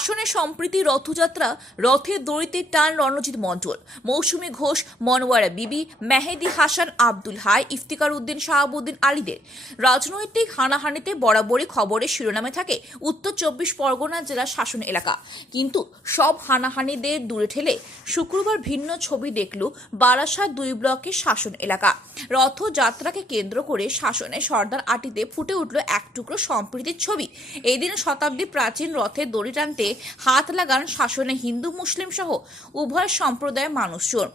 শাসনের সম্প্রীতি রথযাত্রা রথের দড়িতে টান রণজিৎ মণ্ডল। মৌসুমী ঘোষ, মনোয়ারা বিবি, মেহেদি হাসান, আব্দুল হাই, ইফতিকার উদ্দিন শাহাবুদ্দিন আলীদের। রাজনৈতিক হানাহানিতে বরাবরই খবরের শিরোনামে থাকে উত্তর চব্বিশ পরগনা জেলার শাসন এলাকা। কিন্তু সব হানাহানিদের দূরে ঠেলে শুক্রবার ভিন্ন ছবি দেখল বারাসাত দুই ব্লকের শাসন এলাকা। রথযাত্রাকে কেন্দ্র করে শাসনে সর্দার আটিতে ফুটে উঠল এক টুকরো সম্প্রীতির ছবি। এদিন শতাব্দী প্রাচীন রথের দড়ি টানতে হাত লাগান শাসনে হিন্দু, মুসলিম সহ উভয় সম্প্রদায়ের মানুষজন।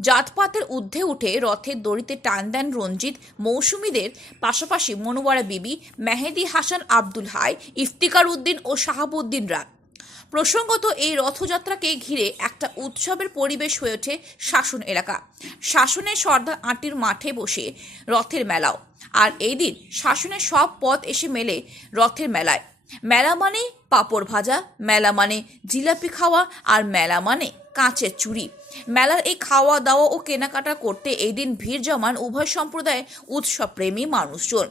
জাতপাতের ঊর্ধ্বে উঠে রথের দড়িতে টান দেন রঞ্জিত। মৌসুমীদের পাশাপাশি মনোয়ারা বিবি, মেহেদি হাসান আব্দুল হাই, ইফতিকার উদ্দিন ও শাহাবুদ্দিনরা প্রসঙ্গত, এই রথযাত্রাকে ঘিরে একটা উৎসবের পরিবেশ হয়ে ওঠে শাসন এলাকা। শাসনের সর্দার আটির মাঠে বসে রথের মেলাও। আর এই দিন শাসনের সব পথ এসে মেলে রথের মেলায়। মেলা মানে পাঁপড় ভাজা মেলা মানে জিলাপি খাওয়া আর মেলা মানে কাঁচের চুড়ি মেলার এই খাওয়া দাওয়া ও কেনাকাটা করতে এই দিন ভিড় জমান উভয় সম্প্রদায়ের উৎসবপ্রেমী মানুষজন।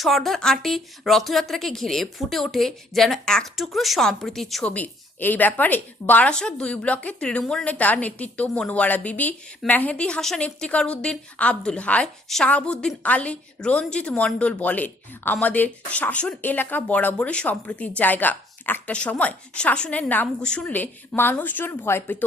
সর্দার আটি রথযাত্রাকে ঘিরে ফুটে ওঠে যেন এক টুকরো সম্প্রীতির ছবি। এই ব্যাপারে বারাসাত দুই ব্লকের তৃণমূল নেতা নেতৃত্ব মনোয়ারা বিবি, মেহেদি হাসান ইফতিকার উদ্দিন আব্দুল হাই, শাহাবুদ্দিন আলী, রঞ্জিত মণ্ডল বলেন, আমাদের শাসন এলাকা বরাবরই সম্প্রীতির জায়গা। একটা সময় শাসনের নাম শুনলে মানুষজন ভয় পেত।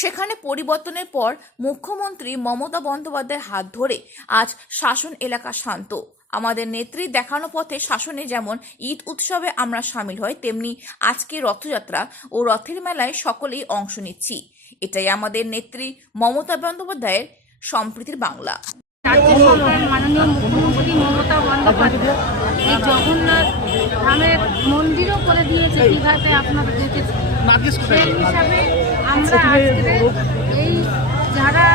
সেখানে পরিবর্তনের পর মুখ্যমন্ত্রী মমতা বন্দ্যোপাধ্যায়ের হাত ধরে আজ শাসন এলাকা শান্ত। আমাদের নেত্রীর দেখানো পথে শাসনে যেমন ঈদ উৎসবে আমরা সামিল হই, তেমনি আজকে রথযাত্রা ও রথের মেলায় সকলেই অংশ নিচ্ছি। এটাই আমাদের নেত্রী মমতা বন্দ্যোপাধ্যায়ের সম্প্রীতির বাংলা। রাজ্য সরকারের মাননীয় মুখ্যমন্ত্রী মমতা বন্দ্যোপাধ্যায় এই জগন্নাথ ধামের মন্দিরও করে দিয়েছে। দীঘাতে আপনারা দেখেছেন। সেই হিসাবে আমরা এই যারা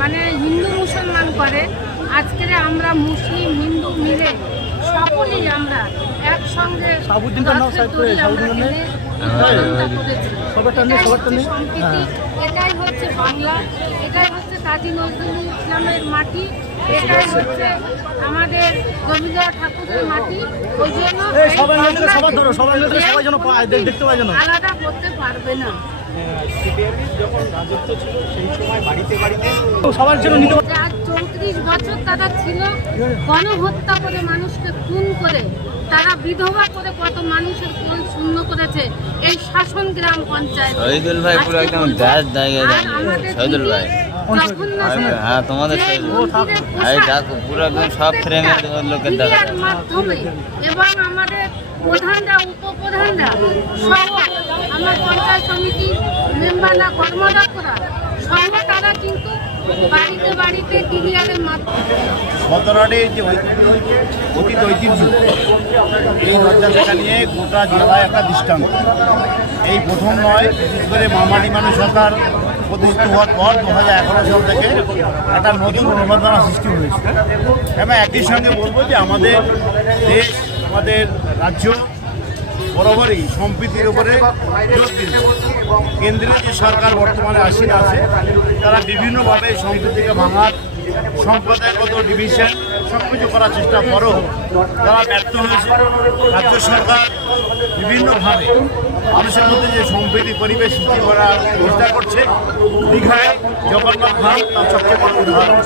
মানে হিন্দু মুসলমান করে আজকের আমরা মুসলিম হিন্দু মিলে সকলেই আমরা একসঙ্গে এটাই হচ্ছে এটাই হচ্ছে বাংলা এটাই হচ্ছে কাজী নজরুল ইসলামের মাটি এটাই হচ্ছে আমাদের রবীন্দ্রনাথ ঠাকুরের মাটি। ওই জন্য সবাই মিলে সবার ধরো, সবাই মিলে সবাই যেন পায়, দেখতে পায় যেন। আলাদা করতে পারবে না। সবার জন্য নিতে চৌত্রিশ বছর তারা ছিল গণহত্যা করে মানুষকে খুন করে তারা বিধবা করে কত মানুষের কোল শূন্য করেছে এই শাসন গ্রাম পঞ্চায়েত। হ্যাঁ তোমাদের পুরো একদম সব লোকের দেখা যায়। মাধ্যমে এবং আমাদের প্রধানরা উপপ্রধানরা সহ আমার পঞ্চায়েত সমিতির মেম্বাররা কর্মরতরা সহ তারা কিন্তু বাড়িতে বাড়িতে ক্লিয়ারের মাধ্যমে সদরাটের যে অতীত ঐতিহ্য এই রথযাত্রা নিয়ে গোটা জেলায় একটা দৃষ্টান্ত এই প্রথম নয় বিশেষ করে মামাটি মানুষ সরকার প্রতিষ্ঠিত হওয়ার পর দু হাজার এগারো সাল থেকে একটা নতুন অনুবাদনা সৃষ্টি হয়েছে। এবং একই সঙ্গে বলব যে আমাদের দেশ, আমাদের রাজ্য বরাবরই সম্প্রীতির উপরে কেন্দ্রীয় যে সরকার বর্তমানে আসীন আছে, তারা বিভিন্নভাবে সম্প্রীতিকে ভাঙার সম্প্রদায়গত ডিভিশন সব কিছু করার চেষ্টা করো তারা ব্যর্থ হয়েছে, রাজ্য সরকার বিভিন্নভাবে মানুষের মধ্যে যে সম্প্রীতি, পরিবেশ সৃষ্টি করার চেষ্টা করছে, দীঘায় জগন্নাথ ধাম তার সবচেয়ে বড় উদাহরণ।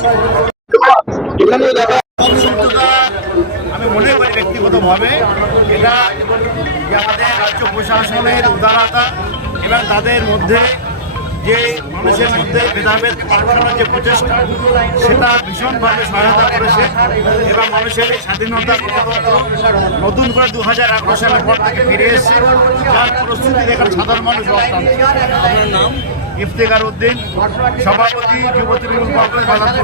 আমি মনে করি ব্যক্তিগতভাবে এটা আমাদের রাজ্য প্রশাসনের উদারতা এবং তাদের মধ্যে যে মানুষের মধ্যে ভেদাভেদ পাঠানোর যে প্রচেষ্টা সেটা ভীষণভাবে সহায়তা করেছে এবং মানুষের স্বাধীনতা নতুন করে দু হাজার এগারো সালের পর থেকে ফিরে এসেছে। যার প্রস্তুতি দেখার সাধারণ মানুষ আপনার নাম? ইফতেখার উদ্দিন সভাপতি যুব তৃণমূল কংগ্রেস বাজার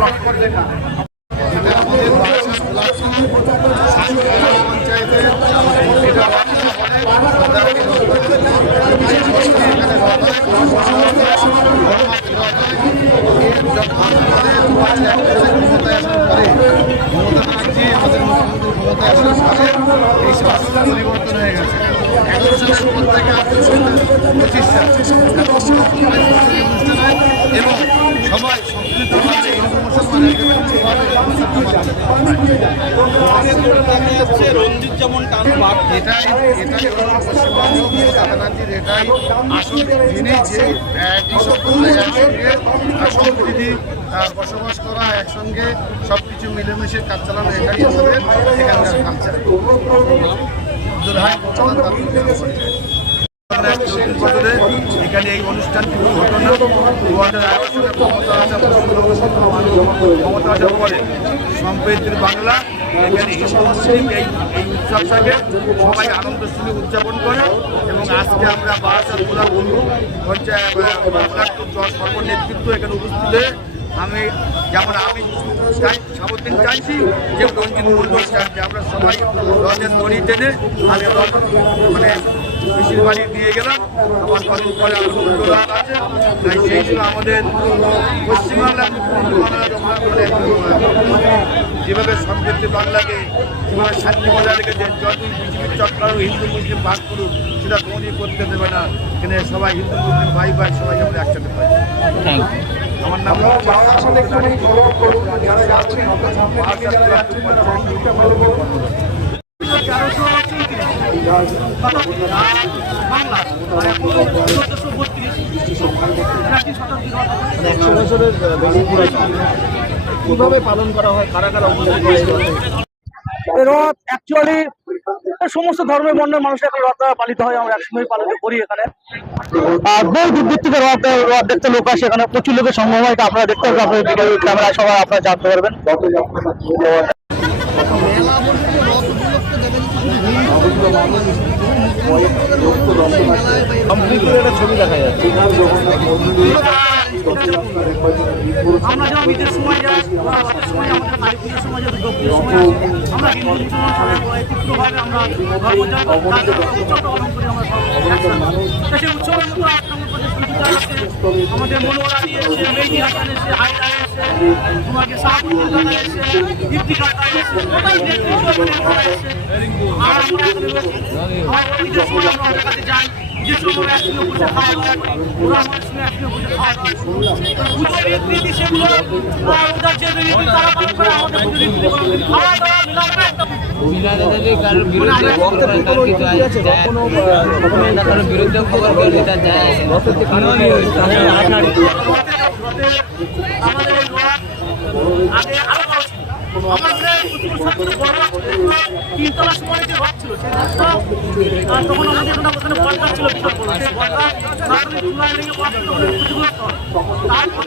পরিবর্তন হয়ে গেছে এগারো সালের পর থেকে পঁচিশ সাল এবং সবাই একেবারে রঞ্জিত যেমন টান এটাই এটাই এটাই যে একই বসবাস করা একসঙ্গে সব কিছু মিলেমিশে কাজ চালানো এটাই আমাদের এখানকার কালচার প্রচলন তার চব্বিশ বছরে এখানে এই অনুষ্ঠানটি ঘটনা। দু হাজার সম্প্রীতির বাংলা, এখানে হিন্দু এই সবাই উদযাপন করে এবং আজকে আমরা বারাসাত তোলা বন্ধু সর্বনেতৃত্ব এখানে উপস্থিত আমি যেমন আমি চাই চাইছি যে রঞ্জিত মন্ডল চাইছি আমরা সবাই রঞ্জন দড়ি টেনে আমি মানে পিসির বাড়ি নিয়ে গেলাম। আমার কদিন পরে আমার উত্তরাত আছে। তাই সেই জন্য আমাদের পশ্চিমবাংলার যেভাবে সমৃদ্ধি বাংলাকে যেভাবে শান্তি বজায় রেখেছে যতই পৃথিবীর চক্রার হিন্দু মুসলিম ভাগ করুক সেটা কোনোদিন করতে দেবে না। এখানে সবাই হিন্দু মুসলিম ভাই ভাই সবাই আমরা একসাথে পাই আমার নাম মানে রথে? অ্যাকচুয়ালি সমস্ত ধর্মের বর্ণের মানুষের একটা রথ পালিত হয়, আমরা একসঙ্গে পালন করি এখানে আর বহু দূর দূর থেকে রথ রথ দেখতে লোক আসে এখানে প্রচুর লোকের সঙ্গম হয়, এটা আপনারা দেখতে পারবেন ভিডিও ক্যামেরা সবাই আপনারা জানতে পারবেন ছবি দেখা যাচ্ছে আমরা যেমন সময় যাই সময় আমাদের কালী পুজোর সময় আমরা মেহেদি হাসান এসে এসে তোমাকে নেতৃত্ব করে এখানে এসে আর আমরা এখানে সময় আমরা ওদের যাই ঈদের সময় একসঙ্গে বসে খাওয়া দাওয়া ওরা আমাদের সঙ্গে একসঙ্গে বসে খাওয়া দাওয়া পুজোর রীতি সেগুলো ওদের যে রীতি তারা পালন করে আমাদের পুজোর রীতি খাওয়া দাওয়া মিলামেশা কারোর বিরুদ্ধে খবর কার বিরুদ্ধে খবর দিতে কারণই হয়েছে আমাদের এই রথ আগে আরও বড় ছিল। আমাদের তিনতলা সময় যে ঘর ছিল সেই তখন আমাদের ছিল সেই পুজোগুলো তারপরে